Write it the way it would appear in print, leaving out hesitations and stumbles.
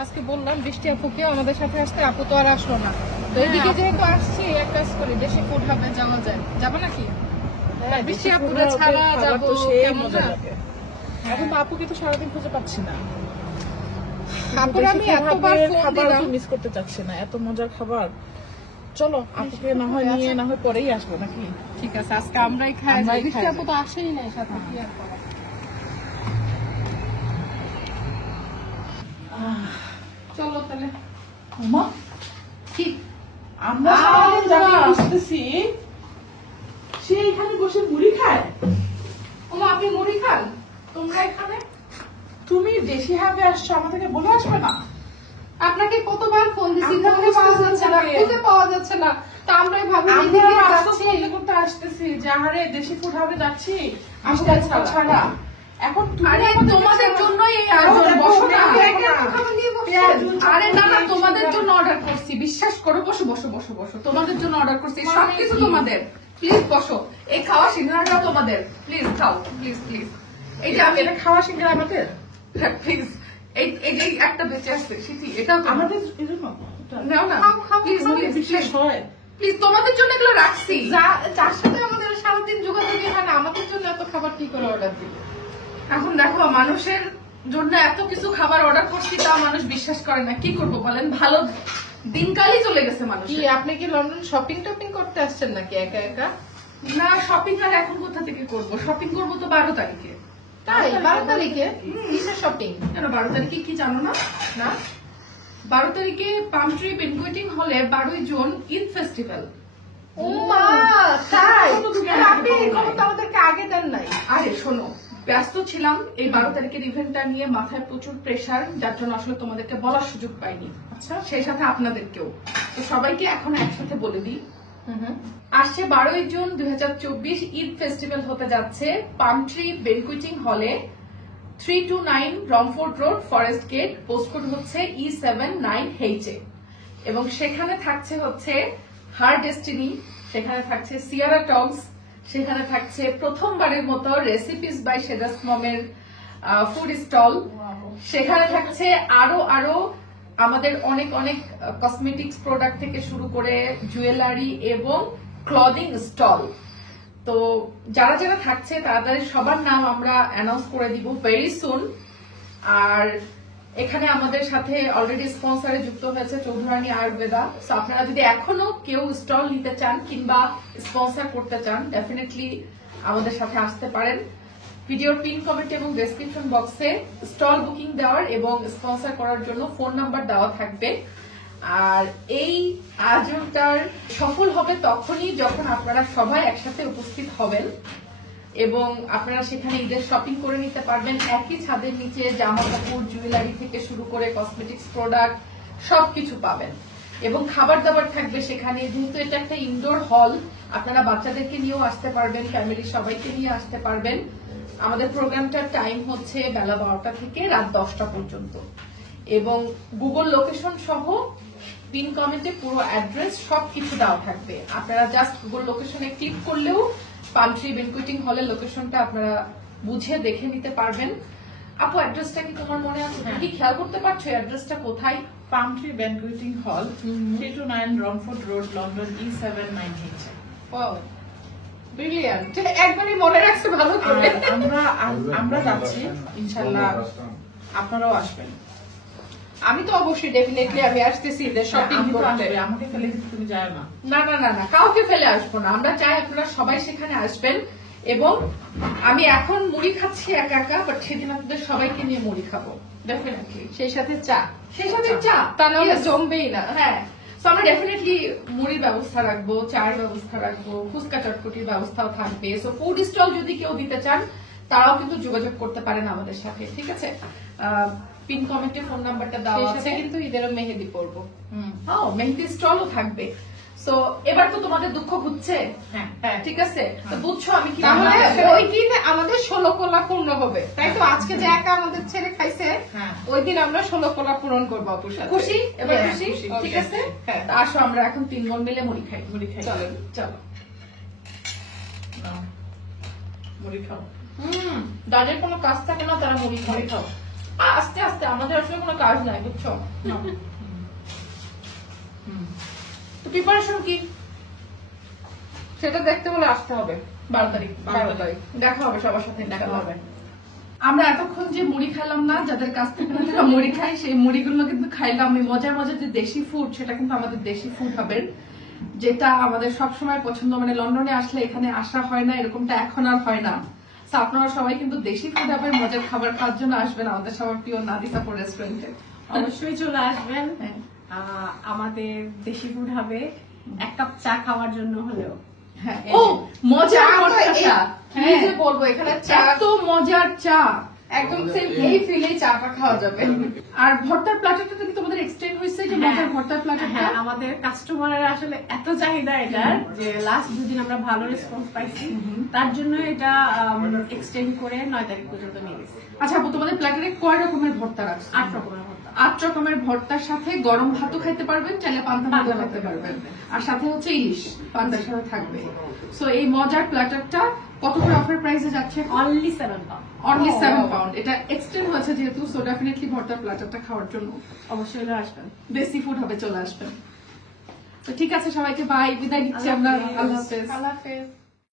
আজকে বললাম বৃষ্টি আপুকে আমাদের সাথে আসতে, আপু তো আর আসলো না। তো এইদিকে যেহেতু আসছি, এক কাজ করি, দেশে ফুড হাবে যাওয়া যায়, যাবে নাকি? বৃষ্টি আপুরা ছাড়া যাবো কেমন না? এখন তো আপুকে তো সারাদিন খুঁজে পাচ্ছি না। আপুর আমি এতবার ফোন দিলাম, মিস করতে চাচ্ছি না, এত মজার খাবার। চলো আপুকে না হয় নিয়ে না হয় পরেই আসবো নাকি? ঠিক আছে, আজকে আমরাই খাই। বৃষ্টি আপু তো আসেই নাই সাথে, কি আর করা। চলো তাহলে। ওমা, ঠিক আমরা সারাদিন যাকে খুঁজতেছি সে এখানে বসে মুড়ি খায়। ওমা, আপনি মুড়ি খান? তোমরা এখানে? তুমি দেশি হাবে আসছো, আমাদেরকে বলে আসবে না? আপনাকে কতবার ফোন দিছি, আমরা ফোনে পাওয়া যাচ্ছে না, খুঁজে খুঁজে পাওয়া যাচ্ছে না। তা আমরাই ভাবি আমরা এদিকে আফসোস যাচ্ছি। করতে করতে আসতেছি যে আরে দেশি ফুড হাবে যাচ্ছি আমরা আমরা ছাড়া। এখন তুমি আরে আমাদেরকে তোমাদের ছাড়া- জন্যই এই আয়োজন, দেখো, বসো না। দেখো না। খাবার নিয়ে বসছেন। পেঁয়াজ, উচ্চ, আরে না না, পেঁয়াজ, তোমাদের পেঁয়াজ। জন্য অর্ডার করছি, বিশ্বাস করো। বসো বসো বসো বসো, তোমাদের জন্য অর্ডার করছি, মানে সবকিছু কি? তোমাদের। প্লিজ বসো, এই খাওয়া সিঙ্গারাটাও তোমাদের, প্লিজ খাও, প্লিজ প্লিজ। এই যে আমি এটা খাওয়া শিখে আমাদের প্লিজ, এই এই যে একটা বেঁচে আসছে সিটি, এটাও তো আমাদের এজন্য নাও না, প্লিজ আমাদের প্লিজ বিশ্বাস হয়। প্লিজ, তোমাদের জন্য এগুলো রাখছি। যার সাথে আমাদের সারাদিন যোগাযোগই হয় না, আমাদের জন্য এত খাবার কি করে অর্ডার দিবে? এখন দেখো, মানুষের জন্য এত কিছু খাবার অর্ডার করছি, তা মানুষ বিশ্বাস করে না। কি করবো বলেন, ভালো দিনকালই চলে গেছে মানুষ। কি আপনি কি লন্ডন শপিং টপিং করতে আসছেন নাকি একা একা? না, শপিং আর এখন কোথা থেকে করবো? শপিং করবো তো 12 তারিখে। তাই 12 তারিখে? কিসের শপিং? কেন 12 তারিখে কি জানো না? না 12 তারিখে পাম ট্রি বেনকুয়েটিং হলে 12ই জুন ঈদ ফেস্টিভ্যাল। ও মা, তাই? আপনি এই খবর তো আমাদেরকে আগে দেন নাই। আরে শোনো, ব্যস্ত ছিলাম এই 12 তারিখের ইভেন্টটা নিয়ে, মাথায় প্রচুর প্রেসার, যার জন্য আসলে তোমাদেরকে বলার সুযোগ পাইনি। আচ্ছা, সেই সাথে আপনাদেরকেও। তো সবাইকে এখন একসাথে বলে দিই, আসছে 12ই জুন 2024 ঈদ ফেস্টিভ্যাল হতে যাচ্ছে পাম ট্রি বেনকুয়েটিং হলে, 329 Romford road, Forest Gate. Postcode হচ্ছে E79H। এবং সেখানে থাকছে হচ্ছে হার ডেস্টিনি, সেখানে থাকছে সিয়ারা টকস, সেখানে থাকছে প্রথমবারের মতো রেসিপিস বাই সেজাস মমের ফুড স্টল, সেখানে থাকছে আরো আরো আমাদের অনেক অনেক কসমেটিক্স প্রোডাক্ট থেকে শুরু করে জুয়েলারি এবং ক্লদিং স্টল। তো যারা যারা থাকছে তাদের সবার নাম আমরা অ্যানাউন্স করে দিব ভেরি সুন। আর এখানে আমাদের সাথে অলরেডি স্পন্সরে যুক্ত হয়েছে চৌধুরানী আয়ুর্বেদা। সো আপনারা যদি এখনো কেউ স্টল নিতে চান কিংবা স্পন্সর করতে চান, ডেফিনেটলি আমাদের সাথে আসতে পারেন। ভিডিওর পিন কমেন্ট এবং ডেসক্রিপশন বক্সে স্টল বুকিং দেওয়ার এবং স্পন্সর করার জন্য ফোন নাম্বার দেওয়া থাকবে। আর এই আয়োজনটার সফল হবে তখনই যখন আপনারা সবাই একসাথে উপস্থিত হবেন এবং আপনারা সেখানে ঈদের শপিং করে নিতে পারবেন। একই ছাদের নিচে জামা কাপড়, জুয়েলারি থেকে শুরু করে কসমেটিক্স প্রোডাক্ট সবকিছু পাবেন এবং খাবার দাবার থাকবে সেখানে। যেহেতু এটা একটা ইনডোর হল, আপনারা বাচ্চাদেরকে নিয়েও আসতে পারবেন, ফ্যামিলি সবাইকে নিয়ে আসতে পারবেন। আমাদের প্রোগ্রামটার টাইম হচ্ছে বেলা 12টা থেকে রাত 10টা পর্যন্ত এবং গুগল লোকেশন সহ পিন কমেন্টে পুরো অ্যাড্রেস সবকিছু দেওয়া থাকবে। আপনারা জাস্ট গুগল লোকেশনে ক্লিক করলেও পাম ট্রি বেনকুয়েটিং হলের লোকেশনটা আপনারা বুঝে দেখে নিতে পারবেন। আপু, অ্যাড্রেসটা কি তোমার মনে আছে? তুমি কি খেয়াল করতে পারছো অ্যাড্রেসটা কোথায়? পাম ট্রি বেনকুয়েটিং হল, 329 Romford road, London, E79H। Brilliant, একবারই মনে রাখছে ভালো করে। আমরা যাচ্ছি ইনশাআল্লাহ, আপনারাও আসবেন। আমি তো অবশ্যই ডেফিনেটলি আমি আসতেছি ঈদের শপিং আমি তো করতে। আসবে, আমাকে ফেলে কিন্তু তুমি যায় না। না না না না, কাউকে ফেলে আসবো না। আমরা চাই আপনারা সবাই সেখানে আসবেন এবং আমি এখন মুড়ি খাচ্ছি একা একা, বাট সেদিন আপনাদের সবাইকে নিয়ে মুড়ি খাবো ডেফিনেটলি। সেই সাথে চা, সেই সাথে চা, তা নাহলে Yes. জমবেই না। হ্যাঁ, তো আমরা ডেফিনেটলি মুড়ির ব্যবস্থা রাখবো, চায়ের ব্যবস্থা রাখবো, ফুচকা চটপটির ব্যবস্থাও থাকবে। সো ফুড স্টল যদি কেউ দিতে চান তারাও কিন্তু যোগাযোগ করতে পারেন আমাদের সাথে, ঠিক আছে? পিন কমেন্টে ফোন নাম্বারটা দেওয়া সেই আছে। সাথে কিন্তু ঈদেরও মেহেদি পরবো। মেহেদি স্টলও থাকবে। সো এবার তো তোমাদের দুঃখ বুঝছে? হ্যাঁ, ঠিক আছে, তো বুঝছো আমি কি তাহলে বললাম? ওই দিন আমাদের 16 কোলা পূর্ণ হবে, তাই তো? আজকে যে একা আমাদের ছেড়ে খাইছে, হ্যাঁ। ওই দিন আমরা 16 কোলা পূরণ করবো আপুর সাথে। খুশি? এবার হ্যাঁ, খুশি? খুশি। ঠিক আছে, হ্যাঁ। তা আসো আমরা এখন 3 বোন মিলে মুড়ি খাই। চলো চলো। মুড়ি খাও। যাদের কোনো কাজ থাকে না তারা মুড়ি খাও। আস্তে আস্তে, আমাদের আসলে কোনো কাজ নাই, বুঝছো? তো প্রিপারেশন কি সেটা দেখতে হলে আসতে হবে 12 তারিখ। 12 তারিখ দেখা হবে সবার সাথে, দেখা হবে। আমরা এতক্ষণ যে মুড়ি খাইলাম না, যাদের কাছ থেকে আমরা মুড়ি খাই, সেই মুড়িগুলো কিন্তু খাইলাম। এই মজার মজার যে দেশি ফুড, সেটা কিন্তু আমাদের দেশি ফুড হবে, যেটা আমাদের সবসময় পছন্দ। মানে লন্ডনে আসলে এখানে আসা হয় না, এরকমটা এখন আর হয় না। তো আপনারা সবাই কিন্তু দেশি ফুড হবে, মজার খাবার খাওয়ার জন্য আসবেন আমাদের সবার প্রিয় নাদিসাপুর রেস্টুরেন্টে। অবশ্যই চলে আসবেন। আমাদের দেশি ফুড হবে, এক কাপ চা খাওয়ার জন্য হলেও। হ্যাঁ, ও মজার চা, কি যে বলবো, এখানে চা এত মজার চা, একদম সেম এই ফিলে চাটা খাওয়া যাবে। আর ভর্তার প্ল্যাটারটা কি তোমাদের এক্সটেন্ড হয়েছে, যে মজার ভর্তার প্ল্যাটারটা? হ্যাঁ, আমাদের কাস্টমারের আসলে এত চাহিদা এটার যে লাস্ট 2 দিন আমরা ভালো রেসপন্স পাইছি, তার জন্য এটা এক্সটেন্ড করে 9 তারিখ পর্যন্ত নিয়ে গেছি। আচ্ছা আপু, তোমাদের প্ল্যাটারে কয় রকমের ভর্তা আছে? 8 রকমের ভর্তা। 8 রকমের ভর্তার সাথে গরম ভাতও খাইতে পারবেন, চাইলে পান্তা ভাতও খাইতে পারবেন, আর সাথে হচ্ছে ইলিশ পান্তার সাথে থাকবে। সো এই মজার প্ল্যাটারটা কত করে অফার প্রাইসে যাচ্ছে? Only 7 pound. Only 7 pound. এটা এক্সটেন্ড হয়েছে যেহেতু, সো ডেফিনেটলি ভর্তার প্ল্যাটারটা খাওয়ার জন্য অবশ্যই আসবেন, দেশি ফুড হবে, চলে আসবেন। তো ঠিক আছে, সবাইকে বাই, বিদায় নিচ্ছি আমরা। আল্লাহ হাফেজ। আল্লাহ হাফেজ।